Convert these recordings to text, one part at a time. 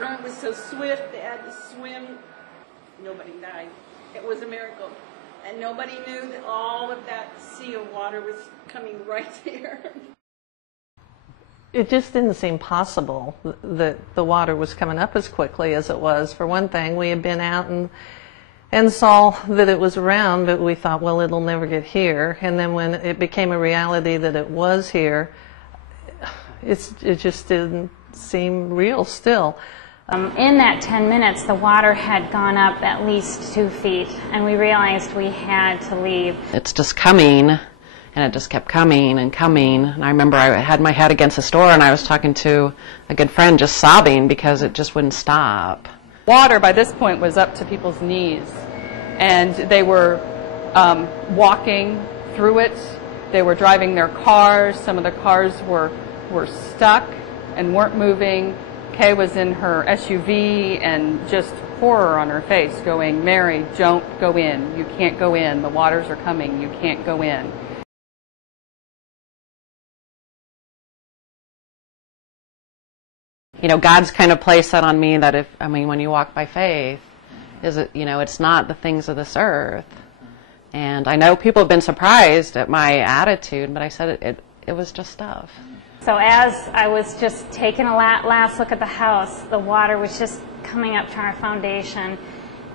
current was so swift, they had to swim. Nobody died. It was a miracle. And nobody knew that all of that sea of water was coming right there. It just didn't seem possible that the water was coming up as quickly as it was. For one thing, we had been out and saw that it was around, but we thought, well, it'll never get here. And then when it became a reality that it was here, it just didn't seem real still. In that 10 minutes, the water had gone up at least 2 feet, and we realized we had to leave. It's just coming, and it just kept coming and coming. And I remember I had my head against the door, and I was talking to a good friend just sobbing because it just wouldn't stop. Water by this point was up to people's knees, and they were walking through it. They were driving their cars. Some of the cars were stuck and weren't moving. Kay was in her SUV and just horror on her face going, "Mary, don't go in. You can't go in. The waters are coming. You can't go in." You know, God's kind of placed that on me that when you walk by faith, it's not the things of this earth. And I know people have been surprised at my attitude, but I said it was just stuff. So as I was just taking a last look at the house, the water was just coming up to our foundation,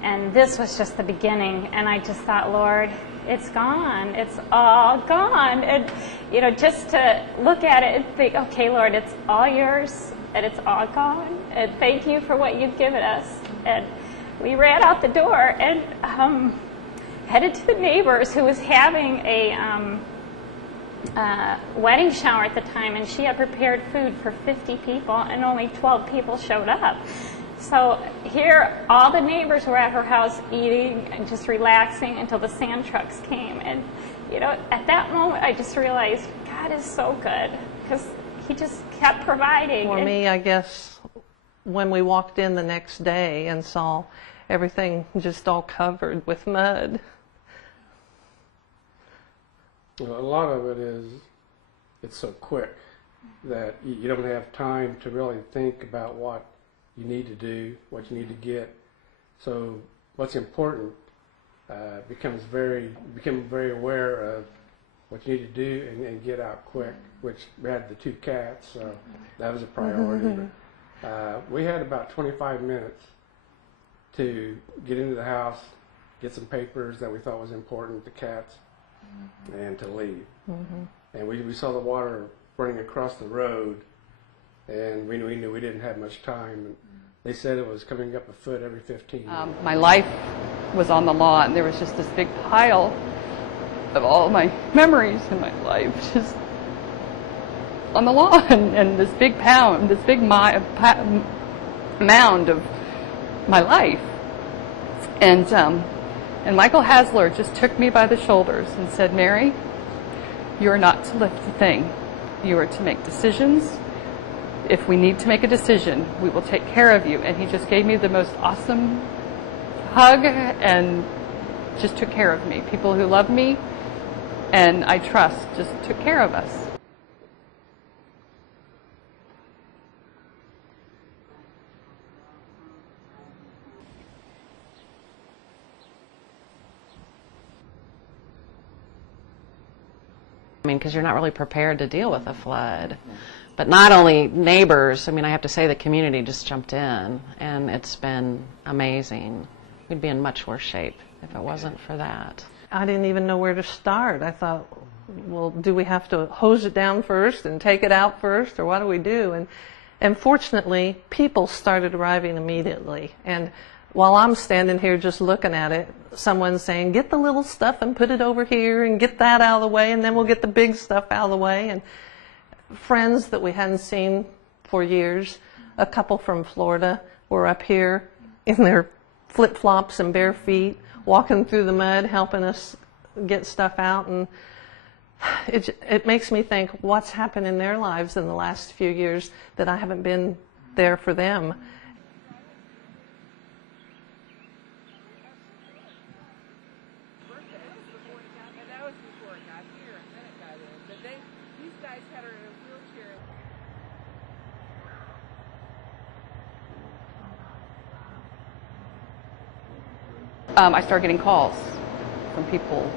and this was just the beginning. And I just thought, Lord, it's gone. It's all gone. And, just to look at it and think, okay, Lord, it's all yours, and it's all gone. And thank you for what you've given us. And we ran out the door and headed to the neighbors who was having a wedding shower at the time, and she had prepared food for 50 people, and only 12 people showed up. So here, all the neighbors were at her house eating and just relaxing until the sand trucks came. And, at that moment, I just realized God is so good because He just kept providing. For me, I guess, when we walked in the next day and saw everything just all covered with mud. Well, a lot of it is it's so quick that you don't have time to really think about what you need to do, what you need to get. So what's important become very aware of what you need to do and get out quick, which we had the 2 cats, so that was a priority. We had about 25 minutes to get into the house, get some papers that we thought was important, the cats, and to leave. And we saw the water running across the road, and we knew we didn't have much time. And they said it was coming up a foot every 15 minutes. My life was on the lawn. There was just this big pile of all my memories in my life just on the lawn, and this big mound of my life. And Michael Hasler just took me by the shoulders and said, "Mary, you are not to lift the thing. You are to make decisions. If we need to make a decision, we will take care of you." And he just gave me the most awesome hug and just took care of me. People who love me and I trust just took care of us. Because you're not really prepared to deal with a flood. But not only neighbors, I have to say the community just jumped in, and it's been amazing. We'd be in much worse shape if it wasn't for that. I didn't even know where to start. I thought, well, do we have to hose it down first and take it out first, or what do we do? And fortunately, people started arriving immediately. And while I'm standing here just looking at it, someone's saying, "Get the little stuff and put it over here and get that out of the way, and then we'll get the big stuff out of the way." And friends that we hadn't seen for years, a couple from Florida, were up here in their flip-flops and bare feet, walking through the mud, helping us get stuff out. And it makes me think, what's happened in their lives in the last few years that I haven't been there for them. I started getting calls from people,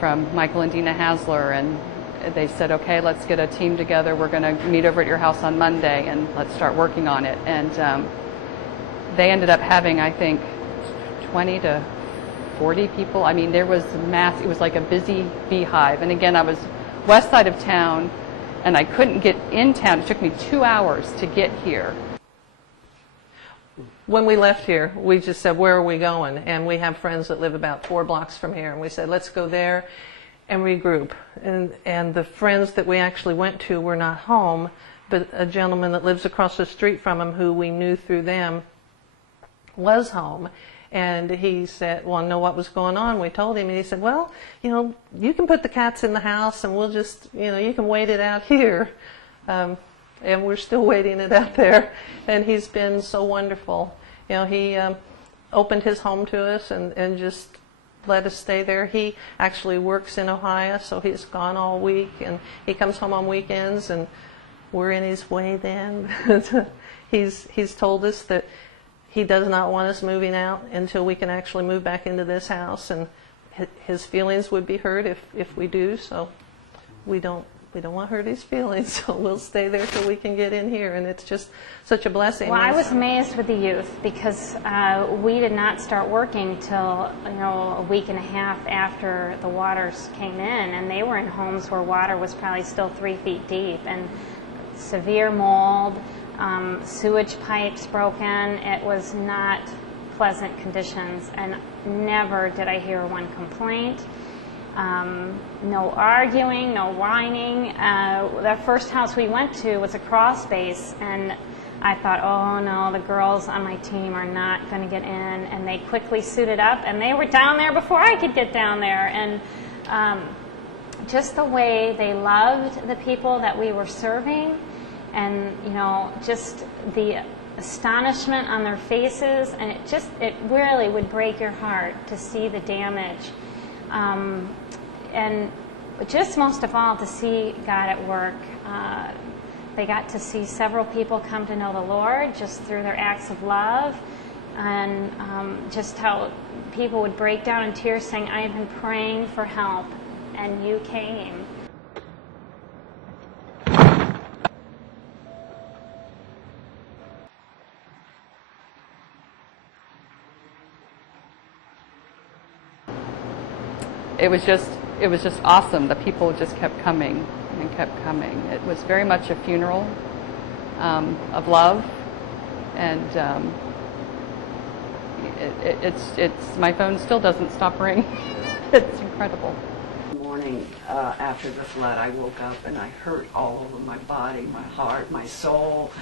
from Michael and Dina Hasler, and they said, okay, let's get a team together. We're going to meet over at your house on Monday, and let's start working on it. And they ended up having, I think, 20 to 40 people. I mean, there was mass. It was like a busy beehive. And again, I was west side of town, and I couldn't get in town. It took me 2 hours to get here. When we left here, we just said, where are we going? And we have friends that live about 4 blocks from here. And we said, let's go there and regroup. And the friends that we actually went to were not home, but a gentleman that lives across the street from him, who we knew through them, was home. And he said, well, know what was going on? We told him, and he said, well, you know, you can put the cats in the house, and we'll just, you know, you can wait it out here. And we're still waiting it out there. And he's been so wonderful. You know, he opened his home to us and just let us stay there. He actually works in Ohio, so he's gone all week, and he comes home on weekends, and we're in his way then. He's told us that he does not want us moving out until we can actually move back into this house, and his feelings would be hurt if we do, so we don't want to hurt his feelings, so we'll stay there till we can get in here, and it's just such a blessing. Well, I was amazed with the youth, because we did not start working till, you know, a week and a half after the waters came in, and they were in homes where water was probably still 3 feet deep, and severe mold, sewage pipes broken. It was not pleasant conditions, and never did I hear one complaint. No arguing, no whining. The first house we went to was a crawl space, and I thought, oh no, the girls on my team are not going to get in, and they quickly suited up, and they were down there before I could get down there, and just the way they loved the people that we were serving, and you know, just the astonishment on their faces, and it really would break your heart to see the damage. And just most of all, to see God at work. They got to see several people come to know the Lord just through their acts of love, and just how people would break down in tears saying, I have been praying for help, and you came. It was just awesome. The people just kept coming and kept coming. It was very much a funeral of love, and it's my phone still doesn't stop ringing. It's incredible. Morning after the flood, I woke up and I hurt all over my body, my heart, my soul,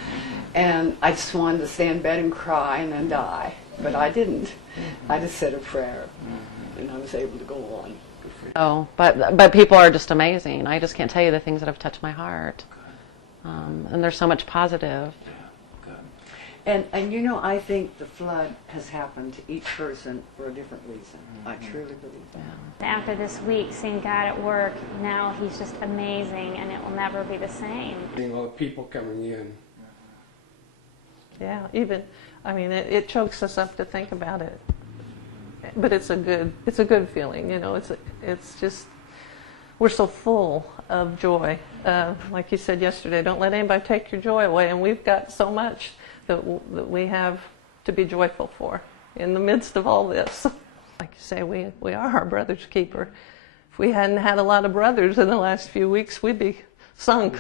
and I just wanted to stay in bed and cry and then die, but I didn't. I just said a prayer, and I was able to go on. Oh, but people are just amazing. I just can't tell you the things that have touched my heart. And there's so much positive. And you know, I think the flood has happened to each person for a different reason. I truly believe that. After this week, seeing God at work, now he's just amazing, and it will never be the same. Seeing all the people coming in. Yeah, even, I mean, it chokes us up to think about it. But it's a good feeling, you know. It's just, we're so full of joy. Like you said yesterday, don't let anybody take your joy away. And we've got so much that we have to be joyful for in the midst of all this. Like you say, we are our brother's keeper. If we hadn't had a lot of brothers in the last few weeks, we'd be sunk.